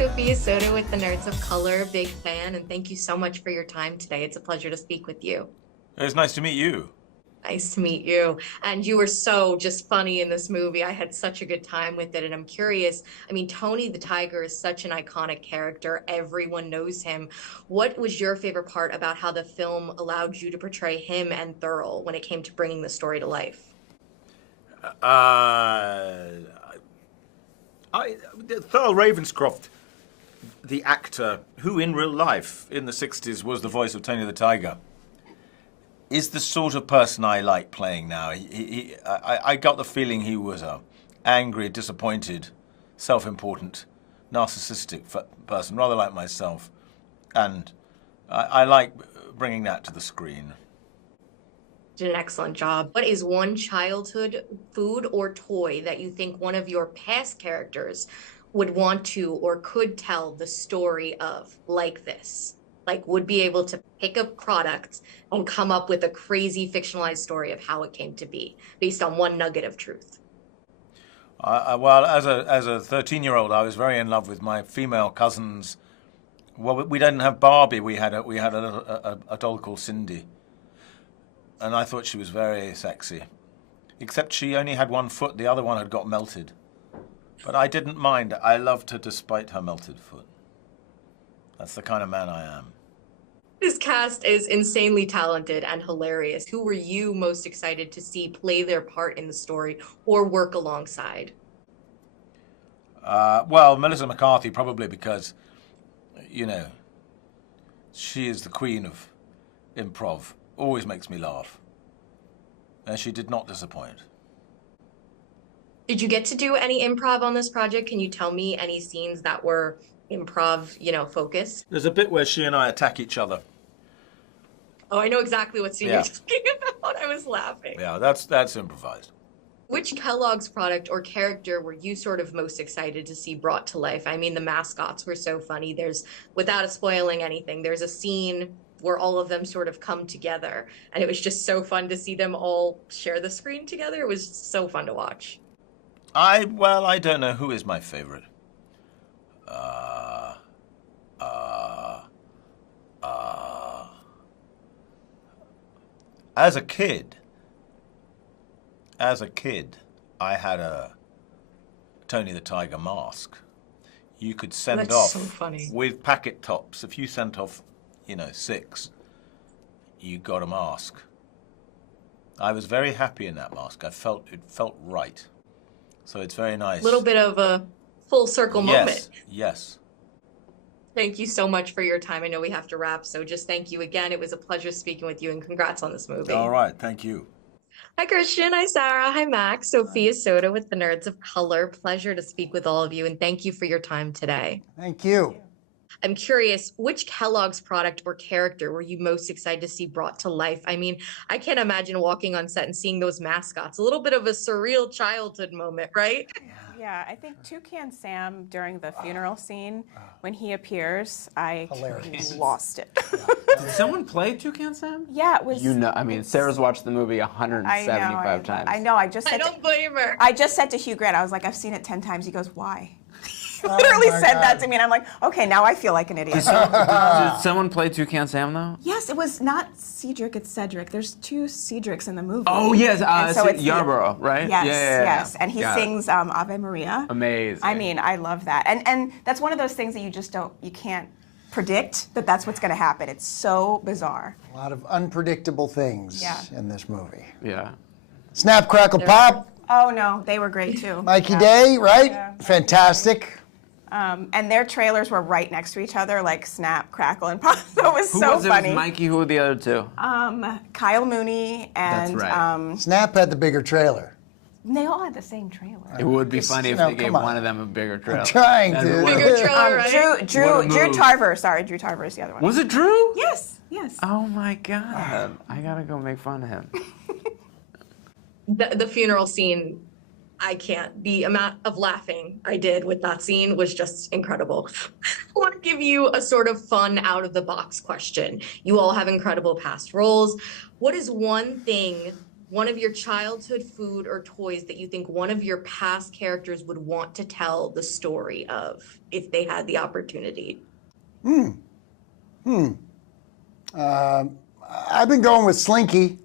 Sophia Soda with the Nerds of Color, big fan, and thank you so much for your time today. It's a pleasure to speak with you. It's nice to meet you. Nice to meet you. And you were so just funny in this movie. I had such a good time with it. And I'm curious, I mean, Tony the Tiger is such an iconic character. Everyone knows him. What was your favorite part about how the film allowed you to portray him and Thurl when it came to bringing the story to life? Thurl Ravenscroft, the actor who in real life in the 60s was the voice of Tony the Tiger, is the sort of person I like playing now. I got the feeling he was a angry, disappointed, self-important, narcissistic person, rather like myself. And I like bringing that to the screen. Did an excellent job. What is one childhood food or toy that you think one of your past characters would want to or could tell the story of like this? Like would be able to pick a product and come up with a crazy fictionalized story of how it came to be based on one nugget of truth. Well, as a 13-year-old, I was very in love with my female cousins. Well, we didn't have Barbie. We had a doll called Cindy, and I thought she was very sexy. Except she only had one foot; the other one had got melted. But I didn't mind. I loved her despite her melted foot. That's the kind of man I am. This cast is insanely talented and hilarious. Who were you most excited to see play their part in the story or work alongside? Well, Melissa McCarthy, probably because, you know, she is the queen of improv. Always makes me laugh. And she did not disappoint. Did you get to do any improv on this project? Can you tell me any scenes that were improv, focused? There's a bit where she and I attack each other. Oh, I know exactly what scene you're talking about. I was laughing. Yeah, that's improvised. Which Kellogg's product or character were you sort of most excited to see brought to life? I mean, the mascots were so funny. Without spoiling anything, there's a scene where all of them sort of come together, and it was just so fun to see them all share the screen together. It was so fun to watch. I don't know who is my favorite. As a kid, I had a Tony the Tiger mask. You could send That's off so funny. with packet tops. If you sent off, 6, you got a mask. I was very happy in that mask. It felt right. So it's very nice. A little bit of a full circle moment. Yes. Thank you so much for your time. I know we have to wrap, so just thank you again. It was a pleasure speaking with you, and congrats on this movie. All right, thank you. Hi, Christian. Hi, Sarah. Hi, Max. Sophia Soda with the Nerds of Color. Pleasure to speak with all of you, and thank you for your time today. Thank you. I'm curious, which Kellogg's product or character were you most excited to see brought to life? I mean, I can't imagine walking on set and seeing those mascots. A little bit of a surreal childhood moment, right? Yeah, I think Toucan Sam during the funeral scene, when he appears, I Hilarious. lost it. Did someone play Toucan Sam? Yeah, it was. Sarah's watched the movie 175 times. I know. I just I said don't blame her. I just said to Hugh Grant, I was like, I've seen it 10 times. He goes, why? Literally said that to me, and I'm like, okay, now I feel like an idiot. Did someone play Toucan Sam though? Yes, it was not Cedric, it's Cedric. There's 2 Cedrics in the movie. Oh yes, And so it's Yarborough, right? Yes, Yeah. yes, and he Got it. sings Ave Maria. Amazing. I mean, I love that, and that's one of those things that you can't predict that's what's going to happen. It's so bizarre. A lot of unpredictable things Yeah. in this movie. Yeah. Snap, Crackle, Pop, Oh no, they were great too. Mikey Yeah. Day, right? Yeah. Fantastic. And their trailers were right next to each other, like Snap, Crackle, and Pop. So it was Who so was it? funny. Was Mikey? Who were the other two? Kyle Mooney and That's right. Snap had the bigger trailer. they all had the same trailer. It would be funny if no, they gave come on. one of them a bigger trailer. I'm trying That'd be to. Bigger trailer, right? Drew Tarver. Sorry, Drew Tarver is the other one. Was it Drew? Yes. Oh my God! I gotta go make fun of him. The funeral scene, I can't. The amount of laughing I did with that scene was just incredible. I want to give you a sort of fun out of the box question. You all have incredible past roles. What is one thing one of your childhood food or toys that you think one of your past characters would want to tell the story of if they had the opportunity. I've been going with Slinky.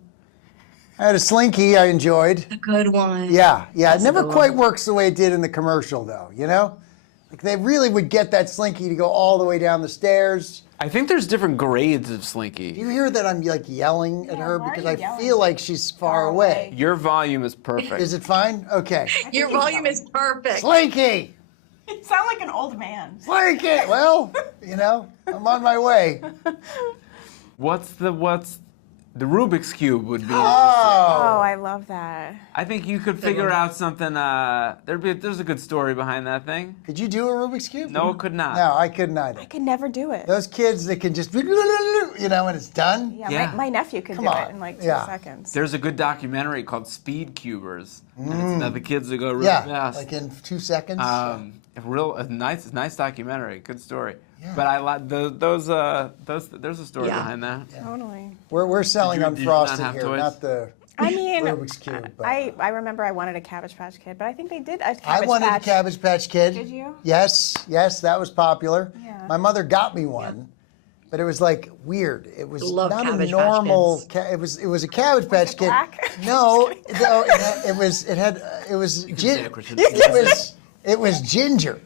I had a Slinky I enjoyed. A good one. Yeah. It never good quite one. works the way it did in the commercial, though, you know? Like, they really would get that Slinky to go all the way down the stairs. I think there's different grades of Do Slinky. you hear that I'm, like, yelling at her? why are Because you I yelling? feel like she's far away. Your volume is perfect. Is it fine? Okay. Your volume is perfect. Slinky! You sound like an old man. Slinky! Well, you know, I'm on my way. What's the Rubik's Cube would be. Oh, Oh, I love that. I think you could figure out something. There's a good story behind that thing. could you do a Rubik's Cube? No, it could not. No, I couldn't either. I could never do it. Those kids that can just, you know, and it's done. Yeah, Yeah. My nephew could Come do on. it in like 2 Yeah. seconds. There's a good documentary called Speed Cubers. And it's about the kids that go really Yeah, fast. like in 2 seconds. A nice documentary. Good story. But I like those. There's a story Yeah. behind that. Totally. We're selling Did you not Unfrosted have here, toys? not the I mean, Rubik's Cube. But I remember I wanted a Cabbage Patch Kid, but I think they did a Cabbage I wanted Patch. a Cabbage Patch Kid. Did you? Yes, that was popular. Yeah. My mother got me one, but it was like weird. It was Love not a Cabbage Patch normal. Kids. It was a Cabbage Patch it Kid. black? No, it was say it, Christian. it was ginger.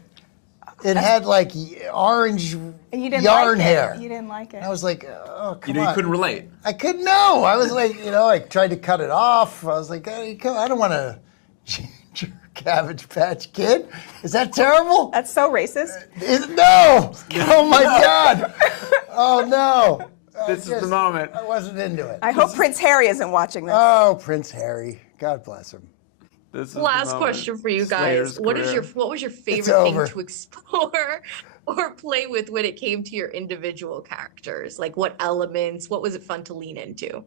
It had like orange And you didn't yarn like hair. it. You didn't like it. And I was like, oh, come You on. couldn't relate. I couldn't know. I was like, I tried to cut it off. I was like, I don't want a ginger Cabbage Patch Kid. Is that terrible? That's so racist. No. Oh my God. Oh no. This is the moment. I wasn't into it. I hope Prince Harry isn't watching this. Oh, Prince Harry. God bless him. This is the Last moment. question for you Slayer's guys. What career. was your It's favorite thing over. to explore or play with when it came to your individual characters? Like what elements? What was it fun to lean into?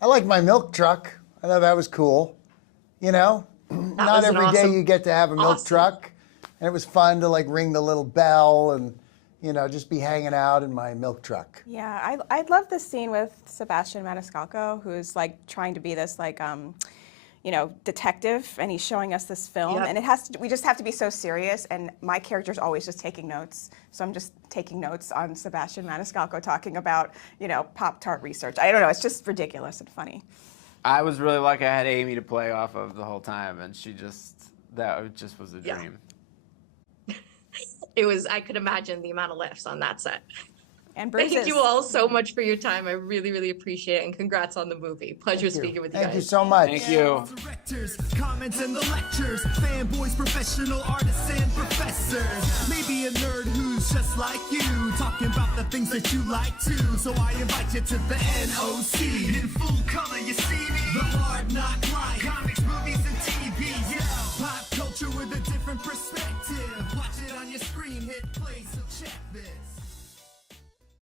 I like my milk truck. I thought that was cool. Not was an every day awesome- you get to have a milk awesome. truck. And it was fun to like ring the little bell and, just be hanging out in my milk truck. Yeah, I love this scene with Sebastian Maniscalco, who's like trying to be this like detective, and he's showing us this film, Yep. and we just have to be so serious, and my character's always just taking notes, so I'm just taking notes on Sebastian Maniscalco talking about Pop-Tart research. I don't know, it's just ridiculous and funny. I was really lucky. I had Amy to play off of the whole time, and that just was a Yeah. dream. I could imagine the amount of laughs on that set. And Bruce Thank you all so much for your time. I really, really appreciate it. And congrats on the movie. Pleasure speaking with you Thank guys. you so much. Thank you. Directors, comments and the lectures, fanboys, professional artists and professors. Maybe a nerd who's just like you, talking about the things that you like too. So I invite you to the NOC. In full color, you see me. The hard knock life, comics, movies, and TV. Yeah, pop culture with a